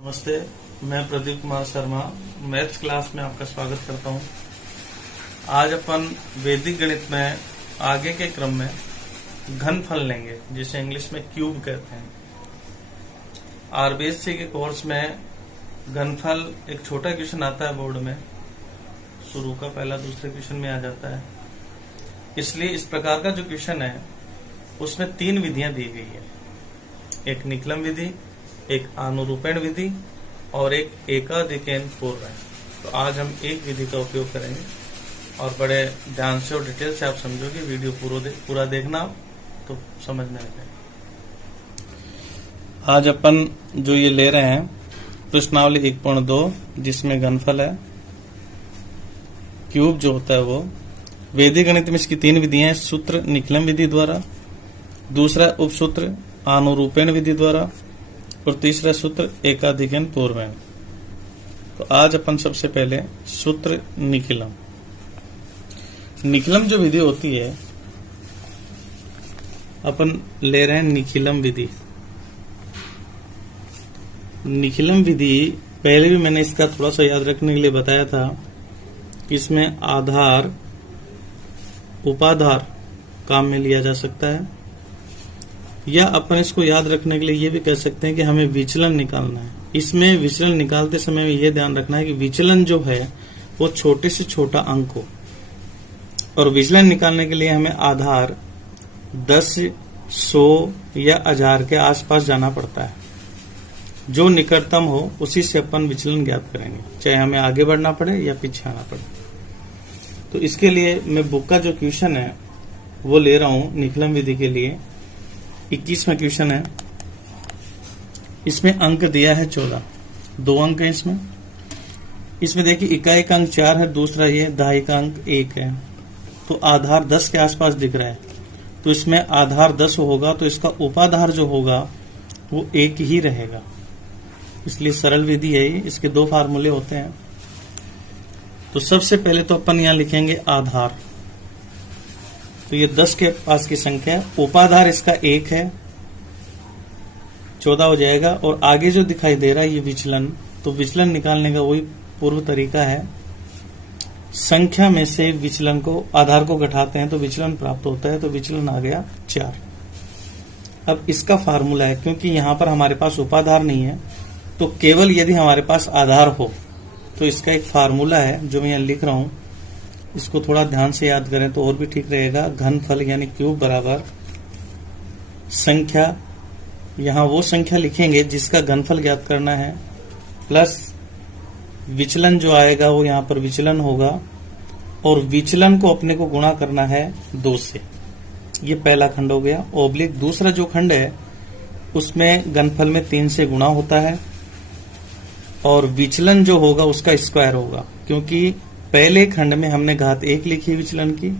नमस्ते, मैं Pradeep Kumar Sharma maths class में आपका स्वागत करता हूं। आज अपन वैदिक गणित में आगे के क्रम में घनफल लेंगे, जिसे इंग्लिश में क्यूब कहते हैं। आरबीएससी के कोर्स में घनफल एक छोटा क्वेश्चन आता है बोर्ड में, शुरू का पहला दूसरे क्वेश्चन में आ जाता है। इसलिए इस प्रकार का जो क्वेश्चन है उसमें 3 विधियां दी गई है, एक निकलम विधि, एक अनुरूपण विधि और एक एकाधिकन पूर्व है। तो आज हम एक विधि का उपयोग करेंगे और बड़े ध्यान से और डिटेल से आप समझोगे। वीडियो पूरा देखना तो समझ में आ जाएगा। आज अपन जो ये ले रहे हैं प्रश्नावली 1.2, जिसमें घनफल है क्यूब जो होता है वो। वैदिक गणित में इसकी 3 विधियां हैं, सूत्र निकलम विधि द्वारा, दूसरा उपसूत्र अनुरूपण विधि द्वारा और तीसरा सूत्र एकाधिकन पूर्वण। तो आज अपन सबसे पहले सूत्र निकलम जो विधि होती है अपन ले रहे हैं निकलम विधि। निकलम विधि पहले भी मैंने इसका थोड़ा सा याद रखने के लिए बताया था कि इसमें आधार उपाधार काम में लिया जा सकता है, या अपन इसको याद रखने के लिए ये भी कह सकते हैं कि हमें विचलन निकालना है। इसमें विचलन निकालते समय में ये ध्यान रखना है कि विचलन जो है वो छोटे से छोटा अंक हो, और विचलन निकालने के लिए हमें आधार 10, 100 या 1000 के आसपास जाना पड़ता है। जो निकटतम हो उसी से अपन विचलन ज्ञात करेंगे, चाहे हमें आगे बढ़ना पड़े या पीछे आना पड़े। तो इसके लिए मैं बुक का जो क्वेश्चन है वो ले रहा हूं निकलम विधि के लिए। 21वां क्वेश्चन है। इसमें अंक दिया है 14, 2 अंक है इसमें देखिए इकाई का अंक 4 है, दूसरा ये दहाई का अंक 1 है। तो आधार 10 के आसपास दिख रहा है, तो इसमें आधार 10 होगा तो इसका उपाधार जो होगा वो 1 ही रहेगा। इसलिए सरल विधि है ये, इसके 2 फार्मूले होते हैं। तो सबसे पहले तो अपन यहां लिखेंगे आधार। तो ये 10 के पास की संख्या है, उपाधार इसका 1 है, 14 हो जाएगा। और आगे जो दिखाई दे रहा है ये विचलन, तो विचलन निकालने का वही पूर्व तरीका है। संख्या में से विचलन को, आधार को घटाते हैं तो विचलन प्राप्त होता है। तो विचलन आ गया 4। अब इसका फार्मूला है, क्योंकि यहां पर हमारे पास उपाधार नहीं है, तो केवल यदि हमारे पास आधार हो तो इसका एक फार्मूला है जो मैं यहां लिख रहा हूं। इसको थोड़ा ध्यान से याद करें तो और भी ठीक रहेगा। घनफल यानी क्यूब बराबर संख्या, यहां वो संख्या लिखेंगे जिसका घनफल ज्ञात करना है, प्लस विचलन जो आएगा वो यहां पर विचलन होगा, और विचलन को अपने को गुणा करना है 2 से। ये पहला खंड हो गया। ओब्लिक दूसरा जो खंड है उसमें घनफल में 3 से गुणा होता है, और विचलन जो होगा उसका स्क्वायर होगा, क्योंकि पहले खंड में हमने घात 1 लिखी विचलन की,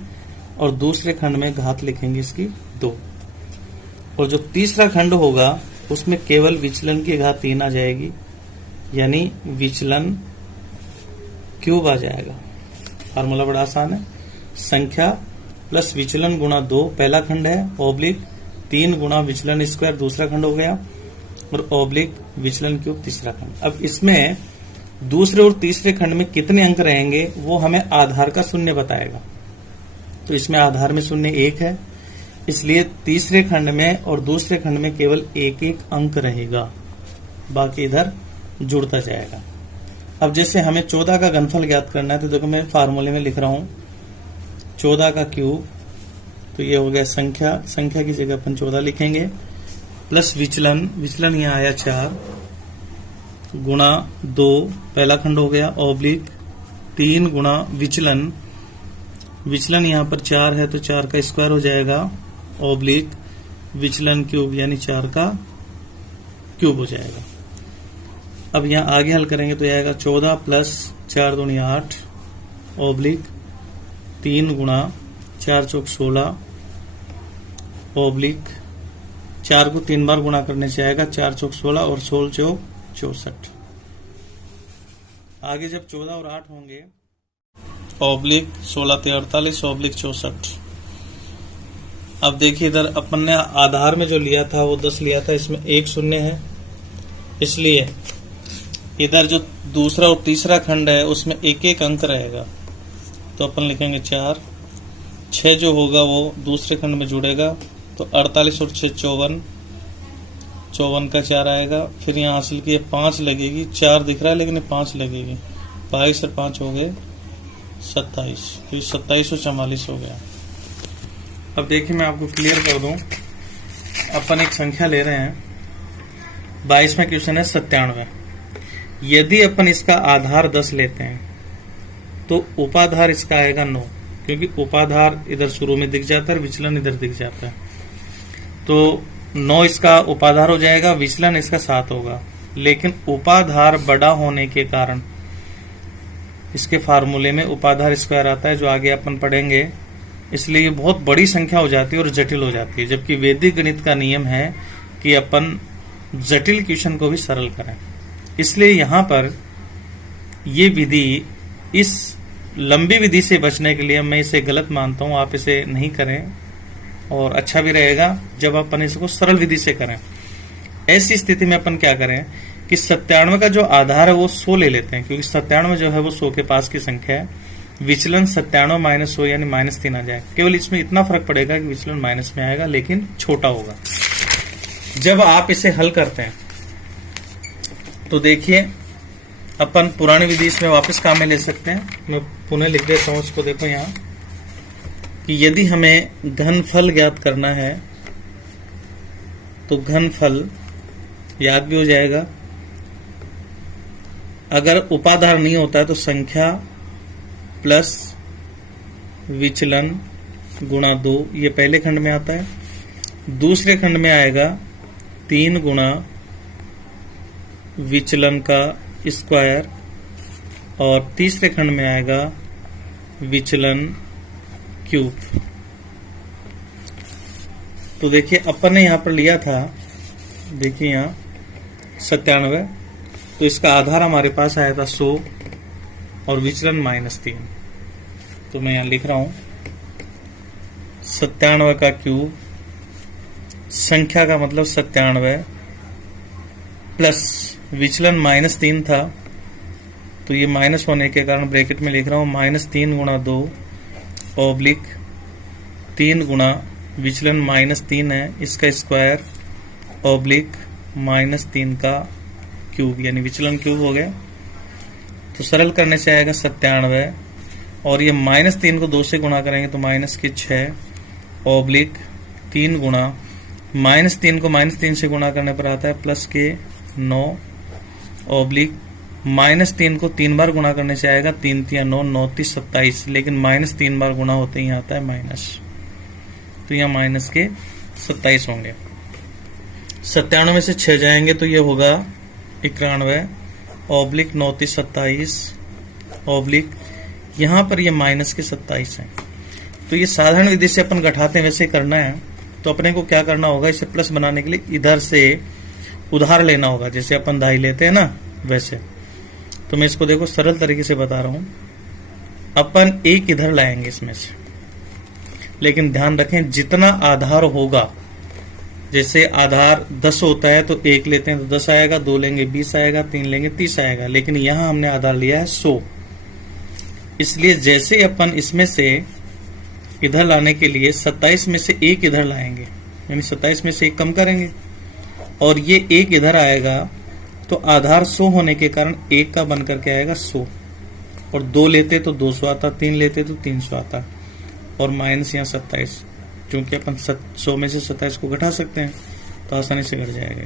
और दूसरे खंड में घात लिखेंगे इसकी 2। और जो तीसरा खंड होगा उसमें केवल विचलन की घात 3 आ जाएगी, यानी विचलन क्यूब आ जाएगा। फार्मूला बड़ा आसान है, संख्या प्लस विचलन गुणा 2 पहला खंड है, ओब्लिक 3 गुणा विचलन स्क्वायर दूसरा खंड हो गया, और ओब्लिक विचलन क्यूब तीसरा खंड। अब इसमें दूसरे और तीसरे खंड में कितने अंक रहेंगे वो हमें आधार का शून्य बताएगा। तो इसमें आधार में शून्य 1 है, इसलिए तीसरे खंड में और दूसरे खंड में केवल 1 अंक रहेगा, बाकी इधर जुड़ता जाएगा। अब जैसे हमें 14 का घनफल ज्ञात करना है, तो देखो मैं फार्मूले में लिख रहा हूं 14 का क्यूब। तो ये हो गया संख्या की जगह अपन 14 लिखेंगे, प्लस विचलन यहाँ आया 4 गुणा 2 पहला खंड हो गया, ओब्लिक 3 गुणा विचलन यहाँ पर 4 है तो 4 का स्क्वायर हो जाएगा, ओब्लिक विचलन क्यूब यानी 4 का क्यूब हो जाएगा। अब यहाँ आगे हल करेंगे तो आएगा 14 प्लस 4 दूनी 8, ओब्लिक 3 गुणा 4 चौक 16, ओब्लिक 4 को 3 बार गुणा करने से आएगा 4 चौक 16 और 16 चौक 64। आगे जब 14 और 8 होंगे, ओब्लिक 16 × 48 ओब्लिक 64। अब देखिए इधर अपन ने आधार में जो लिया था वो 10 लिया था, इसमें 1 शून्य है, इसलिए इधर जो दूसरा और तीसरा खंड है उसमें एक एक अंक रहेगा, तो अपन लिखेंगे 4। 6 जो होगा वो दूसरे खंड में जुड़ेगा, तो 48 और 6 54, 54 का 4 आएगा। फिर यहाँ हासिल की 5 लगेगी, 4 दिख रहा है लेकिन 5 लगेगी, 22 और 5 हो गए 27, तो ये 27 और 44 हो गया। अब देखिए मैं आपको क्लियर कर दूं, अपन एक संख्या ले रहे हैं, 22वां क्वेश्चन है 97। यदि अपन इसका आधार 10 लेते हैं तो उपाधार इसका आएगा 9, क्योंकि उपाधार इधर शुरू में दिख जाता है, विचलन इधर दिख जाता है, तो 9 इसका उपाधार हो जाएगा, विचलन इसका 7 होगा। लेकिन उपाधार बड़ा होने के कारण इसके फार्मूले में उपाधार स्क्वायर आता है, जो आगे अपन पढ़ेंगे, इसलिए ये बहुत बड़ी संख्या हो जाती है और जटिल हो जाती है। जबकि वैदिक गणित का नियम है कि अपन जटिल क्वेश्चन को भी सरल करें, इसलिए यहां पर ये विधि, इस लंबी विधि से बचने के लिए मैं इसे गलत मानता हूं, आप इसे नहीं करें और अच्छा भी रहेगा जब अपन इसको सरल विधि से करें। ऐसी स्थिति में अपन क्या करें कि 97 का जो आधार है वो 100 ले लेते हैं, क्योंकि 97 जो है वो 100 के पास की संख्या है। विचलन 97 माइनस 100 यानी -3 आ जाए। केवल इसमें इतना फर्क पड़ेगा कि विचलन माइनस में आएगा, लेकिन छोटा होगा। जब आप इसे हल करते हैं तो देखिए अपन पुरानी विधि इसमें वापस काम में ले सकते हैं। मैं पुनः लिख देता हूं इसको, देखो यहाँ कि यदि हमें घनफल ज्ञात करना है तो घनफल याद भी हो जाएगा। अगर उपाधार नहीं होता है तो संख्या प्लस विचलन गुणा 2, ये पहले खंड में आता है। दूसरे खंड में आएगा 3 गुणा विचलन का स्क्वायर, और तीसरे खंड में आएगा विचलन क्यूब। तो देखिए अपन ने यहां पर लिया था, देखिए यहां 97, तो इसका आधार हमारे पास आया था 100 और विचलन -3। तो मैं यहां लिख रहा हूं 97 का क्यूब, संख्या का मतलब 97 प्लस विचलन -3 था, तो ये माइनस होने के कारण ब्रैकेट में लिख रहा हूं -3 गुणा 2 ऑब्लिक 3 गुणा विचलन -3 है इसका स्क्वायर ऑब्लिक -3 का क्यूब, यानी विचलन क्यूब हो गया। तो सरल करने से आएगा 97, और ये -3 को 2 से गुणा करेंगे तो -6 ऑब्लिक 3 गुणा -3 को -3 से गुणा करने पर आता है +9 ऑब्लिक -3 को 3 बार गुणा करने से आएगा 3 3 9 9 3 27, लेकिन -3 बार गुणा होते ही आता है माइनस, तो यहाँ माइनस के 27 होंगे। 97 में से 6 जाएंगे तो ये होगा 91 ऑब्लिक 9 3 27 ऑब्लिक, यहाँ पर ये माइनस के 27 है। तो ये साधारण विधि से अपन घटाते हैं, वैसे करना है तो अपने को क्या करना होगा, इसे प्लस बनाने के लिए इधर से उधार लेना होगा, जैसे अपन दाई लेते हैं ना वैसे। तो मैं इसको देखो सरल तरीके से बता रहा हूं, अपन एक इधर लाएंगे इसमें से, लेकिन ध्यान रखें जितना आधार होगा, जैसे आधार 10 होता है तो 1 लेते हैं तो 10 आएगा, 2 लेंगे 20 आएगा, 3 लेंगे 30 आएगा, लेकिन यहां हमने आधार लिया है 100। इसलिए जैसे अपन इसमें से इधर लाने के लिए 27 में से 1 इधर लाएंगे, यानी 27 में से 1 कम करेंगे, और ये 1 इधर आएगा, तो आधार 100 होने के कारण 1 का बन करके आएगा 100, और 2 लेते तो 200 आता, 3 लेते तो 300 आता, और माइनस यहाँ 27, क्योंकि अपन 100 में से 27 को घटा सकते हैं तो आसानी से घट जाएगा।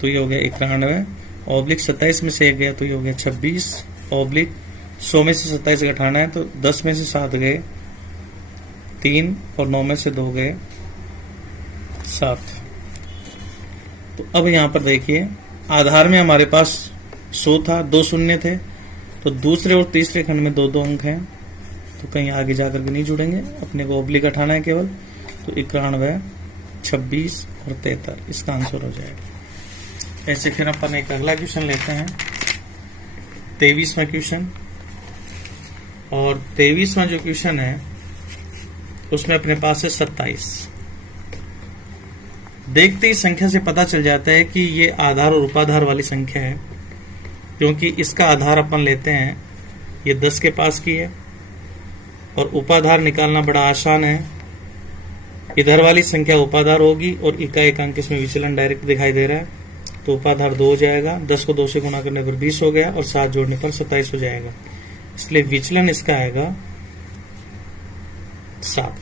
तो ये हो गया 91 ऑब्लिक 27 में से 1 गया तो ये हो गया 26 ऑब्लिक 100 में से 27 घटाना है तो 10 में से 7 गए 3 और 9 में से 2 गए 7। तो अब यहां पर देखिए आधार में हमारे पास 100 था, 2 शून्य थे, तो दूसरे और तीसरे खंड में 2 अंक हैं, तो कहीं आगे जाकर के नहीं जुड़ेंगे, अपने को ऑब्लिक हटाना है केवल। तो 91 26 और 73 इसका आंसर हो जाएगा। ऐसे फिर अपन एक अगला क्वेश्चन लेते हैं, 23वां क्वेश्चन। और 23वां जो क्वेश्चन है उसमें अपने पास है 27। देखते ही संख्या से पता चल जाता है कि ये आधार और उपाधार वाली संख्या है। क्योंकि इसका आधार अपन लेते हैं, ये 10 के पास की है और उपाधार निकालना बड़ा आसान है। इधर वाली संख्या उपाधार होगी और इकाई अंक इसमें विचलन डायरेक्ट दिखाई दे रहा है, तो उपाधार 2 हो जाएगा। 10 को 2 से गुणा करने पर 20 हो गया और 7 जोड़ने पर 27 हो जाएगा, इसलिए विचलन इसका आएगा 7।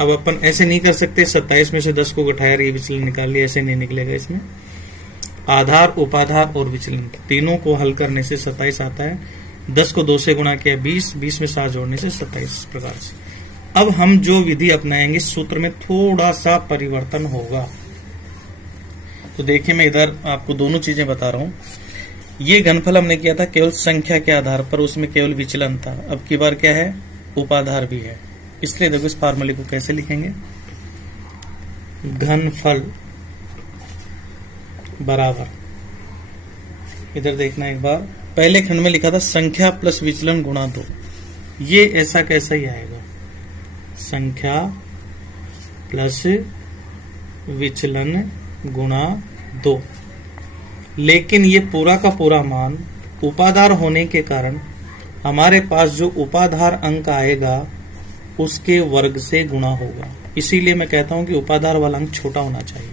अब अपन ऐसे नहीं कर सकते 27 में से 10 को घटाया ये विचलन निकाल लिया, ऐसे नहीं निकलेगा। इसमें आधार, उपाधार और विचलन तीनों को हल करने से 27 आता है। 10 को 2 से गुणा किया 20, 20 में 7 जोड़ने से 27 प्रकार से। अब हम जो विधि अपनाएंगे सूत्र में थोड़ा सा परिवर्तन होगा। तो देखिए मैं इधर आपको दोनों चीजें बता रहा हूं। ये घनफल हमने किया था केवल संख्या के आधार पर, उसमें केवल विचलन था। अब की बार क्या है, उपाधार भी है, इसलिए देखो इस फार्मूले को कैसे लिखेंगे। घनफल बराबर, इधर देखना एक बार, पहले खंड में लिखा था संख्या प्लस विचलन गुणा 2, ये ऐसा कैसा ही आएगा, संख्या प्लस विचलन गुणा 2। लेकिन ये पूरा का पूरा मान उपाधार होने के कारण हमारे पास जो उपाधार अंक आएगा उसके वर्ग से गुणा होगा, इसीलिए मैं कहता हूं कि उपाधार वाला अंक छोटा होना चाहिए।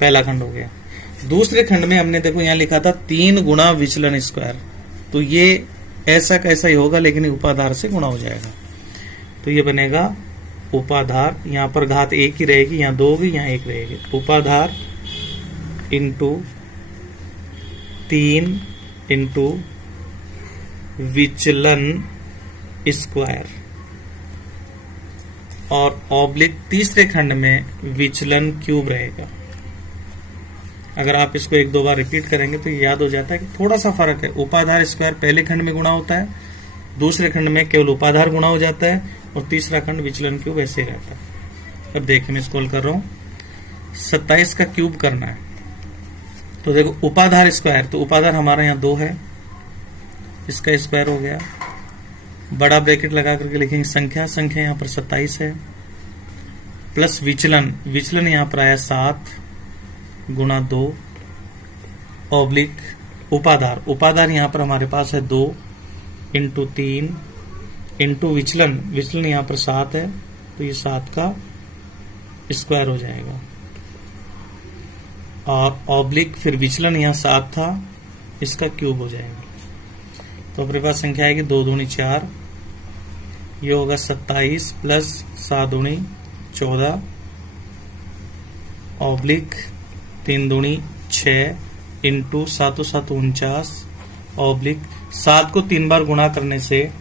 पहला खंड हो गया। दूसरे खंड में हमने देखो यहां लिखा था 3 गुणा विचलन स्क्वायर, तो ये ऐसा कैसा ही होगा लेकिन उपाधार से गुणा हो जाएगा, तो ये बनेगा उपाधार, यहां पर घात 1 ही रहेगी, यहां 2 होगी, यहां 1 रहेगी। उपाधार इंटू 3 इंटू विचलन स्क्वायर, और ऑब्लिक तीसरे खंड में विचलन क्यूब रहेगा। अगर आप इसको 1-2 बार रिपीट करेंगे तो याद हो जाता है कि थोड़ा सा फर्क है। उपाधार स्क्वायर पहले खंड में गुणा होता है, दूसरे खंड में केवल उपाधार गुणा हो जाता है, और तीसरा खंड विचलन क्यूब ऐसे ही रहता है। अब देखिए मैं इसको हल कर रहा हूं, 27 का क्यूब करना है, तो देखो उपाधार स्क्वायर, तो उपाधार हमारा यहाँ 2 है, इसका स्क्वायर हो गया, बड़ा ब्रैकेट लगा करके लिखेंगे संख्या, संख्या यहाँ पर 27 है, प्लस विचलन, विचलन यहाँ पर आया 7 गुणा 2, ऑब्लिक उपाधार, उपाधार यहाँ पर हमारे पास है 2 इंटू 3 इंटू विचलन, विचलन यहाँ पर 7 है, तो ये 7 का स्क्वायर हो जाएगा, और ऑब्लिक फिर विचलन यहाँ 7 था, इसका क्यूब हो जाएगा। तो अपने पास संख्या आएगी 2 दूनी 4, ये होगा 27 प्लस 7 दूनी 14, ऑब्लिक 3 दूनी 6 इंटू 7 7 49, ऑब्लिक 7 को 3 बार गुणा करने से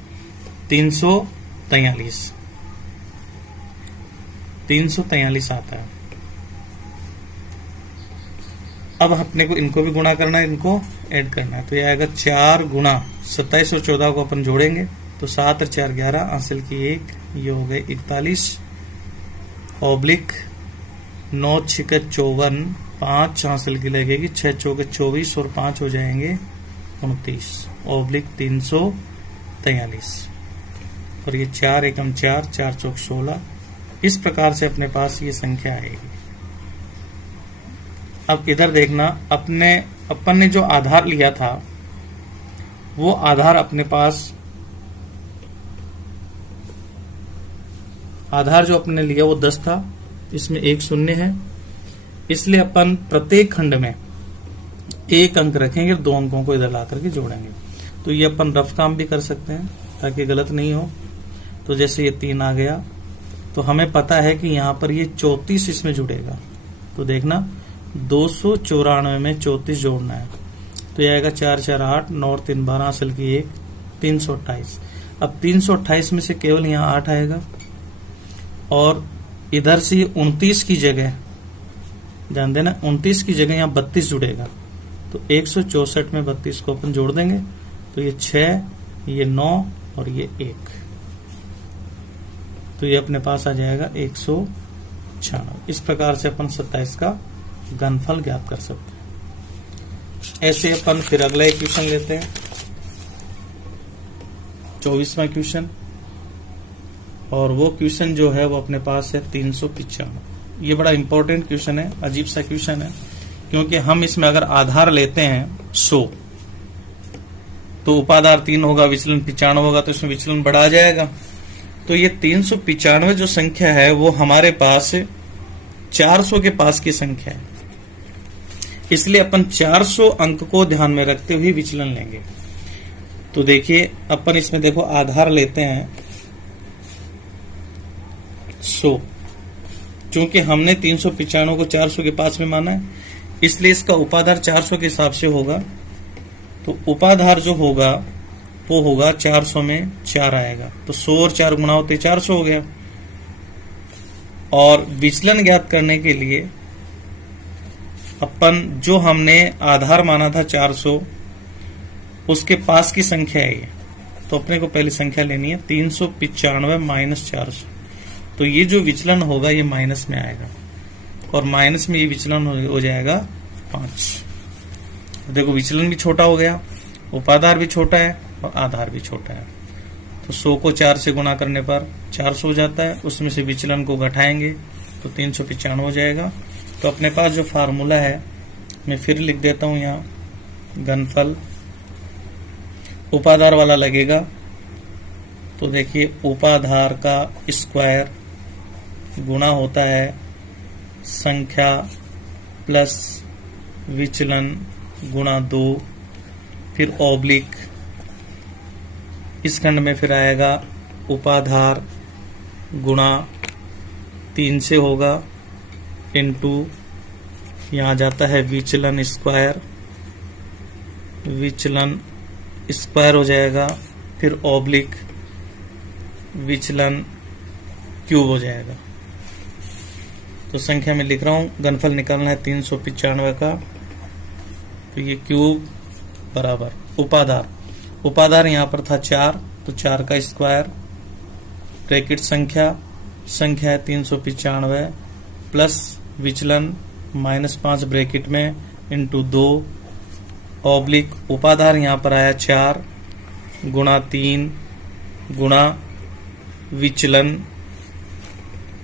343 आता है। अब अपने को इनको भी गुणा करना है, इनको ऐड करना है, तो यह आएगा 4 गुणा 27 और 14 को अपन जोड़ेंगे तो 7 और 4 11, हासिल की 1, ये हो गए 41, ऑब्लिक 9 6 54, 5 हासिल की लगेगी, 6 चौके 24 और 5 हो जाएंगे 29, ऑब्लिक 343, और ये 4 एकम 4, 4 चौक 16, इस प्रकार से अपने पास ये संख्या आएगी। अब इधर देखना, अपन ने जो आधार लिया था वो आधार अपने पास, आधार जो अपने लिया वो 10 था, इसमें 1 शून्य है, इसलिए अपन प्रत्येक खंड में 1 अंक रखेंगे, 2 अंकों को इधर ला करके जोड़ेंगे। तो ये अपन रफ काम भी कर सकते हैं ताकि गलत नहीं हो। तो जैसे ये 3 आ गया, तो हमें पता है कि यहाँ पर ये 34 इसमें जुड़ेगा, तो देखना 294 में 34 जोड़ना है, तो यह आएगा 4 4 8, 9 और 3 12, हासिल की 1, 328। अब 328 में से केवल यहाँ 8 आएगा, और इधर से 29 की जगह, ध्यान देना 29 की जगह यहाँ 32 जुड़ेगा, तो 164 में 32 को अपन जोड़ देंगे, तो ये 6, ये 9 और ये 1, तो ये अपने पास आ जाएगा 196। इस प्रकार से अपन 27 का घनफल ज्ञात कर सकते हैं। ऐसे अपन फिर अगला एक क्वेश्चन लेते हैं, 24वां क्वेश्चन, और वो क्वेश्चन जो है वो अपने पास है 395। ये बड़ा इंपॉर्टेंट क्वेश्चन है, अजीब सा क्वेश्चन है, क्योंकि हम इसमें अगर आधार लेते हैं 100 तो उपाधार 3 होगा, विचलन 95 होगा, तो इसमें विचलन बढ़ा आ जाएगा। तो ये 395 जो संख्या है वो हमारे पास 400 के पास की संख्या है, इसलिए अपन 400 अंक को ध्यान में रखते हुए विचलन लेंगे। तो देखिए अपन इसमें देखो आधार लेते हैं 100, क्योंकि हमने 395 को 400 के पास में माना है, इसलिए इसका उपाधार 400 के हिसाब से होगा। तो उपाधार जो होगा वो होगा 400 में 4 आएगा, तो 100 और 4 गुणा होते 400 हो गया। और विचलन ज्ञात करने के लिए अपन जो हमने आधार माना था 400, उसके पास की संख्या है ये, तो अपने को पहली संख्या लेनी है 395 माइनस 400। तो ये जो विचलन होगा ये माइनस में आएगा, और माइनस में ये विचलन हो जाएगा 5। देखो विचलन भी छोटा हो गया, उपाधार भी छोटा है और आधार भी छोटा है। तो 100 को 4 से गुणा करने पर 400 हो जाता है, उसमें से विचलन को घटाएंगे तो 395 हो जाएगा। तो अपने पास जो फार्मूला है मैं फिर लिख देता हूं, यहाँ घनफल उपाधार वाला लगेगा। तो देखिए उपाधार का स्क्वायर गुणा होता है संख्या प्लस विचलन गुणा 2, फिर ऑब्लिक इस खंड में फिर आएगा उपाधार गुणा 3 से होगा इनटू यहाँ जाता है विचलन स्क्वायर, विचलन स्क्वायर हो जाएगा, फिर ऑब्लिक विचलन क्यूब हो जाएगा। तो संख्या में लिख रहा हूं, घनफल निकालना है 395 का, तो ये क्यूब बराबर उपाधार, उपाधार यहां पर था 4, तो 4 का स्क्वायर ब्रैकेट संख्या है 395 प्लस विचलन -5 ब्रैकेट में इंटू 2 ऑब्लिक उपाधार यहां पर आया 4 गुणा 3 गुणा विचलन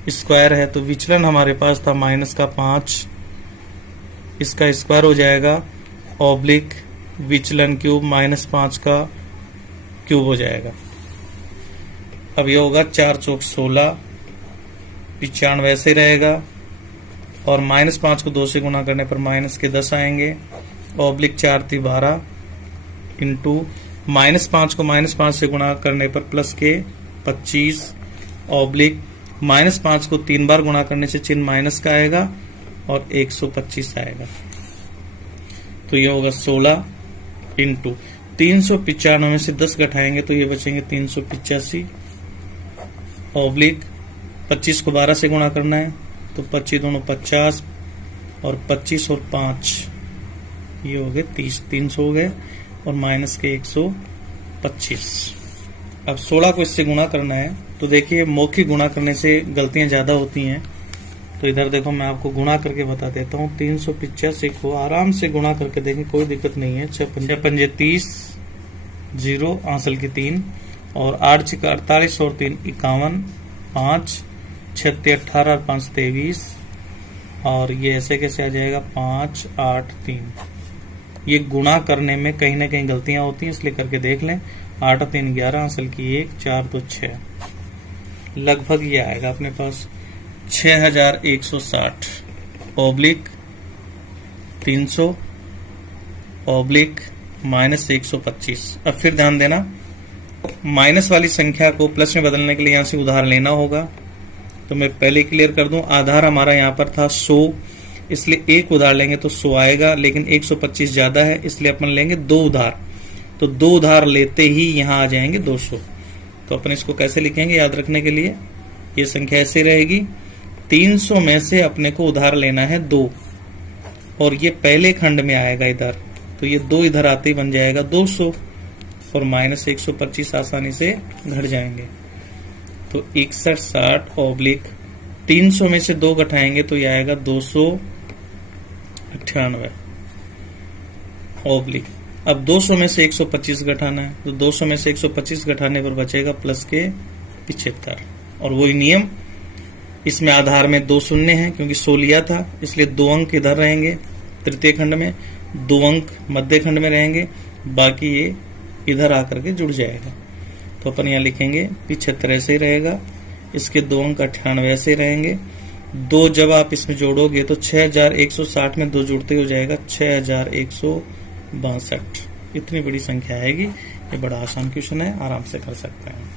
स्क्वायर है, तो विचलन हमारे पास था -5, इसका स्क्वायर हो जाएगा ऑब्लिक विचलन क्यूब -5 का क्यूब हो जाएगा। अब ये होगा 4 चौक 16, 95 ऐसे रहेगा, और -5 को 2 से गुणा करने पर माइनस के 10 आएंगे, ऑब्लिक 4 × 12 इंटू -5 को -5 से गुणा करने पर प्लस के 25 ऑब्लिक -5 को 3 बार गुणा करने से चिन्ह माइनस का आएगा और 125 आएगा। तो ये होगा 16 इंटू 395 में से 10 घटाएंगे तो ये बचेंगे 385 ऑब्लिक 25 को 12 से गुणा करना है, तो 25 दोनों 50 और 25 और 5 ये हो गए 30, 300 हो गए और माइनस के 125। अब 16 को इससे गुणा करना है, तो देखिए मौखिक गुणा करने से गलतियां ज्यादा होती हैं, तो इधर देखो मैं आपको गुणा करके बता देता हूँ। 385 को आराम से गुणा करके देखें, कोई दिक्कत नहीं है। 6 पंजे 30, 0 आंसल की 3 और 8 × 48 और 3 51, 5 6 × 18 और 5 23, और ये ऐसे कैसे आ जाएगा 5 8 3। ये गुणा करने में कहीं ना कहीं गलतियां होती हैं, इसलिए करके देख लें। 8 3 11 आंसल की 1, 4 2 6, लगभग ये आएगा अपने पास 6160 ऑब्लिक 300 ऑब्लिक -125। अब फिर ध्यान देना, माइनस वाली संख्या को प्लस में बदलने के लिए यहां से उधार लेना होगा, तो मैं पहले क्लियर कर दूं। आधार हमारा यहां पर था 100, इसलिए एक उधार लेंगे तो 100 आएगा, लेकिन 125 ज्यादा है इसलिए अपन लेंगे 2 उधार, तो 2 उधार लेते ही यहां आ जाएंगे 200। तो अपन इसको कैसे लिखेंगे याद रखने के लिए, ये संख्या ऐसे रहेगी 300 में से अपने को उधार लेना है 2, और ये पहले खंड में आएगा इधर, तो ये 2 इधर आते ही बन जाएगा 200 और -125 आसानी से घट जाएंगे। तो 61 60 ऑब्लिक 300 में से 2 घटाएंगे तो ये आएगा 298 ऑब्लिक। अब 200 में से 125 घटाना है, तो 200 में से 125 घटाने पर बचेगा प्लस के 75, और वही नियम इसमें आधार में 2 शून्य हैं क्योंकि 100 लिया था, इसलिए 2 अंक इधर रहेंगे तृतीय खंड में, 2 अंक मध्य खंड में रहेंगे, बाकी ये इधर आकर के जुड़ जाएगा। तो अपन यहाँ लिखेंगे 75 ऐसे ही रहेगा, इसके 2 अंक 98 ऐसे रहेंगे। 2 जब आप इसमें जोड़ोगे तो 6160 में 2 जुड़ते हो जाएगा 6162। इतनी बड़ी संख्या आएगी। ये बड़ा आसान क्वेश्चन है, आराम से कर सकते हैं।